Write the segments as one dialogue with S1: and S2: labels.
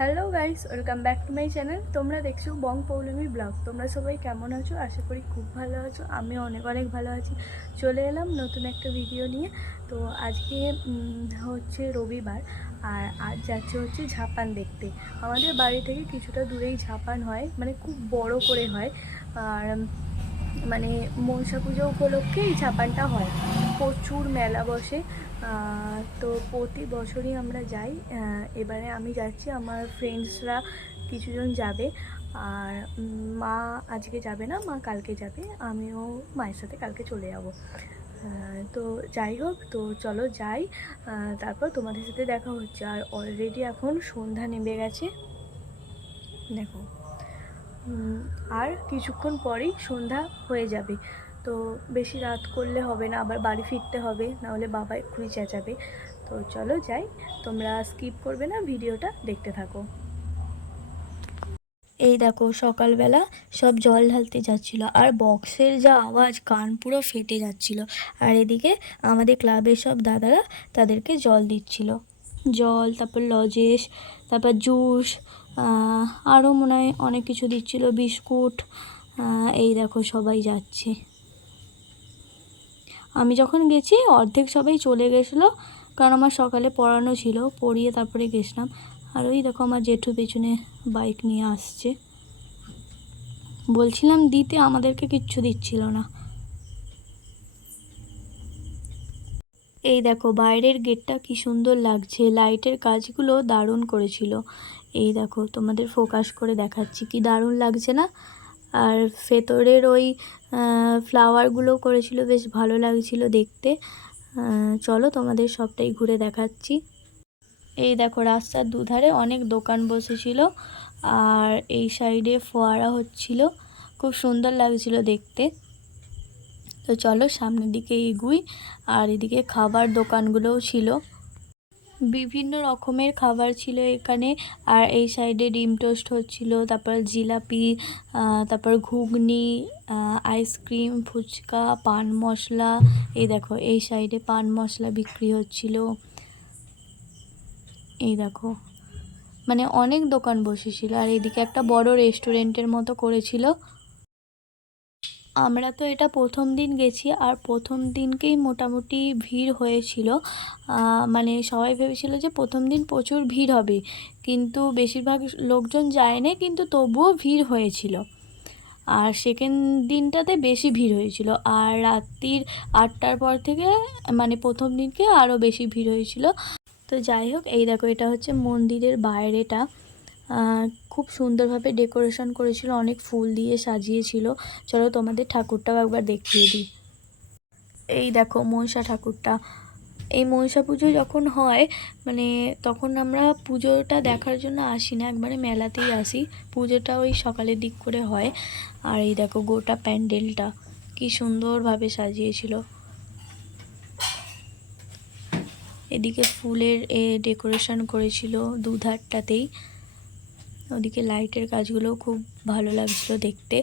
S1: Hello guys welcome back to my channel তোমরা দেখছ বং Poulami blog. তোমরা সবাই কেমন আছো? আশা করি খুব ভালো আছো। আমি অনেক অনেক ভালো আছি। চলে এলাম নতুন একটা ভিডিও নিয়ে। তো আজকে হচ্ছে রবিবার, আর আজ যাচ্ছে হচ্ছে ঝাপান দেখতে। আমাদের বাড়ি থেকে কিছুটা দূরেই ঝাপান হয় মানে খুব বড় করে হয়। আর মানে মনসা পুজো উপলক্ষে এই ঝাপানটা হয়। প্রচুর মেলা বসে। তো প্রতি বছরই আমরা যাই। এবারে আমি যাচ্ছি, আমার ফ্রেন্ডসরা কিছুজন যাবে। আর মা আজকে যাবে না, মা কালকে যাবে। আমিও মায়ের সাথে কালকে চলে যাব। তো যাই হোক, তো চলো যাই। তারপর তোমাদের সাথে দেখা হচ্ছে। আর অলরেডি এখন সন্ধ্যা নেমে গেছে। দেখো। আর কিছুক্ষণ পরেই সন্ধ্যা হয়ে যাবে। তো বেশি রাত করলে হবে না, আবার বাড়ি ফিরতে হবে নাহলে বাবা এক্ষুনি চেঁচাবে। তো চলো যাই, তোমরা স্কিপ করবে না ভিডিওটা, দেখতে থাকো। এই দেখো, সকালবেলা সব জল ঢালতে যাচ্ছিল, আর বক্সের যা আওয়াজ, কান পুরো ফেটে যাচ্ছিল। আর এদিকে আমাদের ক্লাবের সব দাদারা তাদেরকে জল দিচ্ছিল। জল, তারপর লজেস, তারপর জুস আরও মনে হয় অনেক কিছু দিচ্ছিল, বিস্কুট এই দেখো সবাই যাচ্ছে। আমি যখন গেছি, অর্ধেক সবাই চলে গেছিল, কারণ আমার সকালে পড়ানো ছিল, পড়িয়ে তারপরে গেছিলাম। আর ওই দেখো আমার জেঠু পেছনে বাইক নিয়ে আসছে। বলছিলাম, দিতে আমাদেরকে কিচ্ছু দিচ্ছিল না। এই দেখো, বাইরের গেটটা কি সুন্দর লাগছে। লাইটের কাজগুলো দারুণ করেছিল। এই দেখো, তোমাদের ফোকাস করে দেখাচ্ছি, কি দারুণ লাগছে না? আর ভেতরের ওই ফ্লাওয়ারগুলো করেছিল, বেশ ভালো লাগছিল দেখতে। চলো তোমাদের সবটাই ঘুরে দেখাচ্ছি। এই দেখো, রাস্তার দুধারে অনেক দোকান বসেছিল আর এই সাইডে ফোয়ারা হচ্ছিল। খুব সুন্দর লাগছিল দেখতে। তো চলো সামনের দিকে এগুই আর এদিকে খাবার দোকানগুলোও ছিল। বিভিন্ন রকমের খাবার ছিল এখানে। আর এই সাইডে ডিম টোস্ট হচ্ছিল, তারপর জিলাপি তারপর ঘুগনি আইসক্রিম ফুচকা, পান মশলা। এই দেখো, এই সাইডে পান মশলা বিক্রি হচ্ছিল। এই দেখো মানে অনেক দোকান বসেছিল। আর এদিকে একটা বড় রেস্টুরেন্টের মতো করেছিল। আমরা তো এটা প্রথম দিন গেছি আর প্রথম দিনকেই মোটামুটি ভিড় হয়েছিল। মানে সবাই ভেবেছিল যে প্রথম দিন প্রচুর ভিড় হবে। কিন্তু বেশিরভাগ লোকজন যায়নি, কিন্তু তবুও ভিড় হয়েছিল। আর সেকেন্ড দিনটাতে বেশি ভিড় হয়েছিল। আর রাত্রির আটটার পর থেকে মানে প্রথম দিনকে আরও বেশি ভিড় হয়েছিল। তো যাই হোক, এই দেখো, এটা হচ্ছে মন্দিরের বাইরেটা। খুব সুন্দরভাবে ডেকোরেশন করেছিল, অনেক ফুল দিয়ে সাজিয়েছিল। চলো তোমাদের ঠাকুরটাও একবার দেখিয়ে দিই। এই দেখো মনসা ঠাকুরটা। এই মনসা পুজো যখন হয় মানে তখন আমরা পুজোটা দেখার জন্য আসি না, একবারে মেলাতেই আসি। পুজোটা ওই সকালের দিক করে হয়। আর এই দেখো গোটা প্যান্ডেলটা, কি সুন্দরভাবে সাজিয়েছিল। এদিকে ফুলের এ, ডেকোরেশন করেছিল দুধারটাতেই। ওদিকে লাইটের কাজগুলো খুব ভালো লাগছিল দেখতে।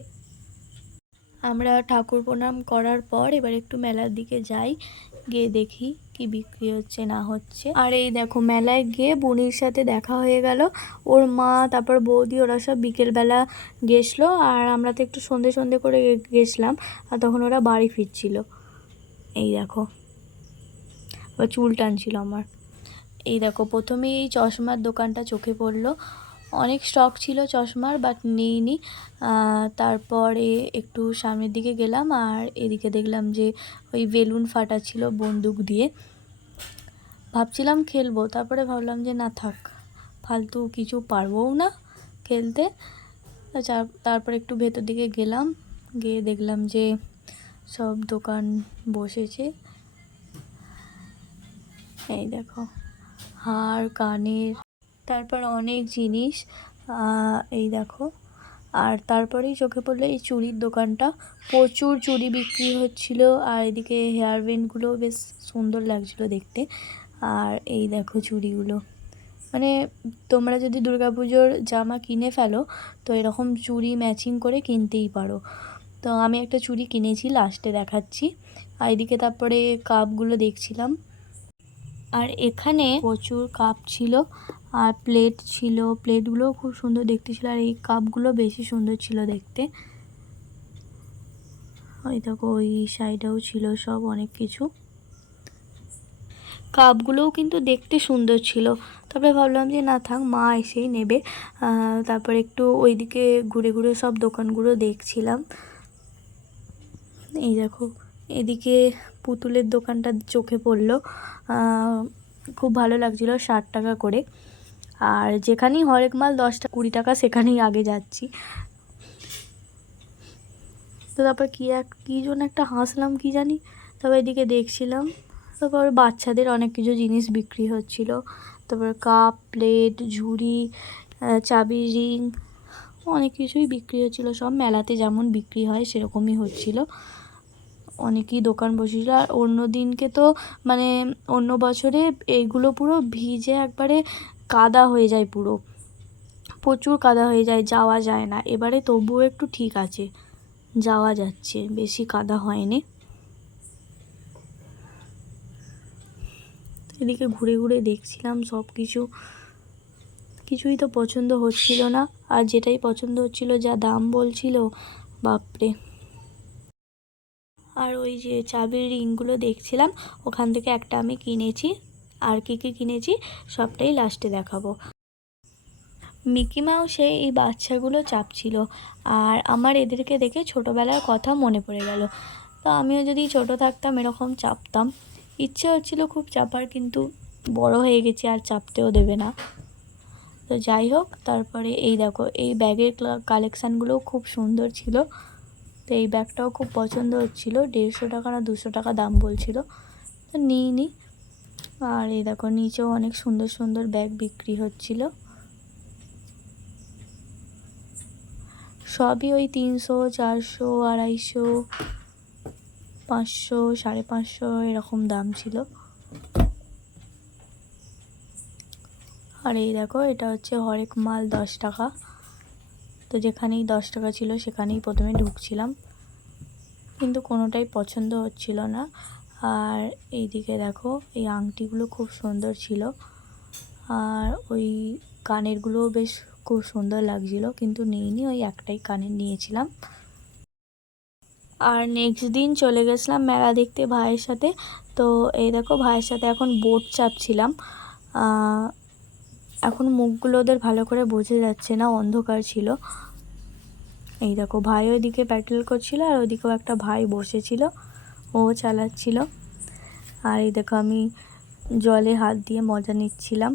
S1: আমরা ঠাকুর প্রণাম করার পর এবার একটু মেলার দিকে যাই, গিয়ে দেখি কি বিক্রি হচ্ছে, না হচ্ছে। আর এই দেখো মেলায় গিয়ে বুনির সাথে দেখা হয়ে গেল। ওর মা, তারপর বৌদি, ওরা সব বিকেলবেলা গেছিল আর আমরা তো একটু সন্ধে সন্ধে করে গেছিলাম আর তখন ওরা বাড়ি ফিরছিল। এই দেখো চুল টানছিল আমার। এই দেখো, প্রথমেই এই চশমার দোকানটা চোখে পড়ল। অনেক স্টক ছিল চশমার বাট নিইনি। তারপরে একটু সামনের দিকে গেলাম আর এদিকে দেখলাম যে ওই বেলুন ফাটা ছিল বন্দুক দিয়ে। ভাবছিলাম খেলব, তারপরে ভাবলাম যে না থাক, ফালতু কিছু পারবোও না খেলতে। তারপর একটু ভেতর দিকে গেলাম, গিয়ে দেখলাম যে সব দোকান বসেছে। এই দেখো, হার, কানের তারপর অনেক জিনিস এই দেখো। আর তারপরেই চোখে পড়ল এই চুড়ির দোকানটা। প্রচুর চুড়ি বিক্রি হচ্ছিল আর এদিকে হেয়ার ব্যান্ডগুলো বেশ সুন্দর লাগছিল দেখতে। আর এই দেখো চুড়িগুলো। মানে তোমরা যদি দুর্গাপুজোর জামা কিনে ফেলো, তো এরকম চুড়ি ম্যাচিং করে কিনতেই পারো। তো আমি একটা চুড়ি কিনেছি লাস্টে দেখাচ্ছি। আর এদিকে তারপরে কাপগুলো দেখছিলাম। আর এখানে প্রচুর কাপ ছিল আর প্লেট ছিল। প্লেটগুলোও খুব সুন্দর দেখতে ছিল আর এই কাপগুলো বেশি সুন্দর ছিল দেখতে। ওই দেখো, ওই সাইডেও ছিল সব অনেক কিছু। কাপগুলোও কিন্তু দেখতে সুন্দর ছিল। তারপরে ভাবলাম যে, না থাক, মা এসেই নেবে। তারপরে একটু ওইদিকে ঘুরে ঘুরে সব দোকানগুলো দেখছিলাম। এই দেখো এদিকে পুতুলের দোকানটা চোখে পড়ল। খুব ভালো লাগছিল ষাট টাকা করে। আর যেখানেই হরেক মাল দশ টাকা, কুড়ি টাকা, সেখানেই আগে যাচ্ছি। তো তারপর কী এক, কী জন্য একটা হাসলাম কি জানি? তবে এদিকে দেখছিলাম, তারপর বাচ্চাদের অনেক কিছু জিনিস বিক্রি হচ্ছিল। তারপর কাপ, প্লেট, ঝুড়ি চাবি, রিং, অনেক কিছুই বিক্রি হচ্ছিল। সব মেলাতে যেমন বিক্রি হয়, সেরকমই হচ্ছিল। অনেকই দোকান বসেছিল। আর অন্য দিনকে তো মানে অন্য বছরে এইগুলো পুরো ভিজে একবারে কাদা হয়ে যায় পুরো। প্রচুর কাদা হয়ে যায়, যাওয়া যায় না। এবারে তবুও একটু ঠিক আছে, যাওয়া যাচ্ছে, বেশি কাদা হয়নি। এদিকে ঘুরে ঘুরে দেখছিলাম সব কিছু কিছুই তো পছন্দ হচ্ছিল না। আর যেটাই পছন্দ হচ্ছিল, যা দাম বলছিল, বাপরে। আর ওই যে চাবির রিংগুলো দেখছিলাম, ওখান থেকে একটা আমি কিনেছি। আর কী কী কিনেছি, সবটাই লাস্টে দেখাবো। মিকি মাউসে এই বাচ্চাগুলো চাপছিল। আর আমার এদেরকে দেখে ছোটোবেলার কথা মনে পড়ে গেল। তো আমিও যদি ছোট থাকতাম, এরকম চাপতাম। ইচ্ছে হচ্ছিল খুব চাপার, কিন্তু বড় হয়ে গেছি, আর চাপতেও দেবে না। তো যাই হোক, তারপরে এই দেখো, এই ব্যাগের কালেকশানগুলোও খুব সুন্দর ছিল। তো এই ব্যাগটাও খুব পছন্দ হচ্ছিল। দেড়শো টাকা না দুশো টাকা দাম বলছিল। তো নিই নি। আর এই দেখো, নিচেও অনেক সুন্দর সুন্দর ব্যাগ বিক্রি হচ্ছিল। সবই ওই তিনশো, চারশো, আড়াইশো, পাঁচশো, সাড়ে পাঁচশো এরকম দাম ছিল। আর এই দেখো, এটা হচ্ছে হরেক মাল দশ টাকা। তো যেখানেই দশ টাকা ছিল সেখানেই প্রথমে ঢুকছিলাম। কিন্তু কোনোটাই পছন্দ হচ্ছিল না। আর এইদিকে দেখো, এই আংটিগুলো খুব সুন্দর ছিল। আর ওই কানেরগুলোও বেশ খুব সুন্দর লাগছিল, কিন্তু নিইনি, ওই একটাই কানের নিয়েছিলাম। আর নেক্সট দিন চলে গেছিলাম মেলা দেখতে ভাইয়ের সাথে। তো এই দেখো, ভাইয়ের সাথে এখন বোট চাপছিলাম। এখন মুখগুলো ওদের ভালো করে বোঝা যাচ্ছে না, অন্ধকার ছিল। এই দেখো, ভাই ওইদিকে প্যাটেল করছিল আর ওইদিকেও একটা ভাই বসেছিল, ও চালাচ্ছিল। আর এই দেখো, আমি জলে হাত দিয়ে মজা নিচ্ছিলাম।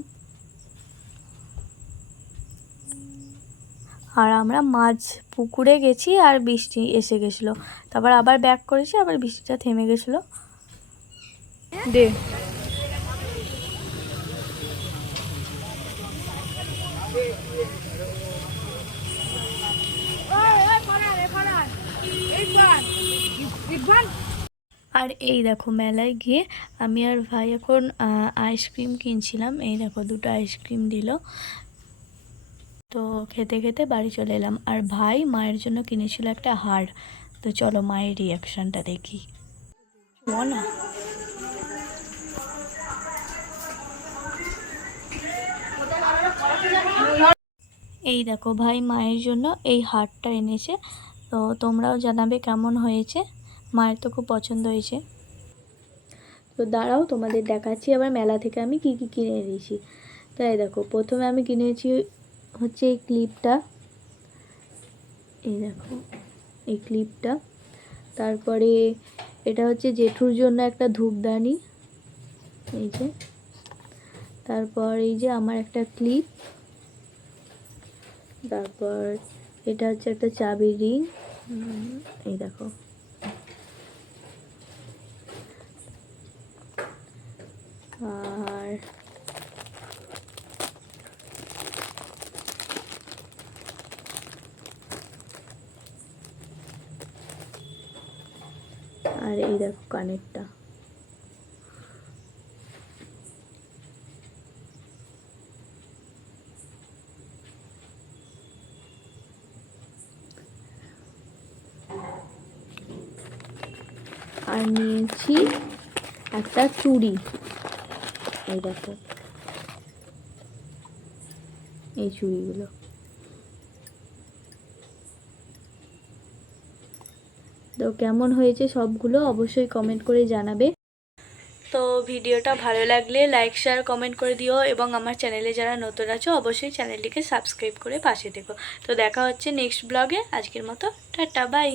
S1: আর আমরা মাছ পুকুরে গেছি আর বৃষ্টি এসে গেছিল। তারপর আবার ব্যাক করেছি, আবার বৃষ্টিটা থেমে গেছিল। দে। আর এই দেখো মেলায় গিয়ে আমি আর ভাই এখন আইসক্রিম কিনছিলাম। এই দেখো, দুটো আইসক্রিম দিল। তো খেতে খেতে বাড়ি চলে এলাম। আর ভাই মায়ের জন্য কিনেছিল একটা হার। তো চলো মায়ের রিয়াকশানটা দেখি। না এই দেখো ভাই মায়ের জন্য এই হারটা এনেছে। তো তোমরাও জানাবে কেমন হয়েছে। মায়ের তো খুব পছন্দ হয়েছে। তো দাঁড়াও, তোমাদের দেখাচ্ছি আবার মেলা থেকে আমি কি কি কিনে এনেছি। তাই দেখো, প্রথমে আমি কিনেছি হচ্ছে এই ক্লিপটা। এই দেখো, এই ক্লিপটা। তারপরে এটা হচ্ছে জেঠুর জন্য একটা ধূপদানি। এই যে, তারপর এই যে আমার একটা ক্লিপ। তারপর এটা হচ্ছে একটা চাবির রিং। এই দেখো। আর আর এই দেখো কানেরটা। আর নিয়েছি একটা চুড়ি।
S2: এই দেখো। এই চুড়িগুলো। তো কেমন হয়েছে সবগুলো অবশ্যই কমেন্ট করে জানাবে।
S1: তো ভিডিওটা ভালো লাগলে লাইক শেয়ার কমেন্ট করে দিও এবং আমার চ্যানেলে যারা নতুন আছো, অবশ্যই চ্যানেলটিকে সাবস্ক্রাইব করে পাশে থেকো। তো দেখা হচ্ছে নেক্সট ব্লগে আজকের মতো, টাটা বাই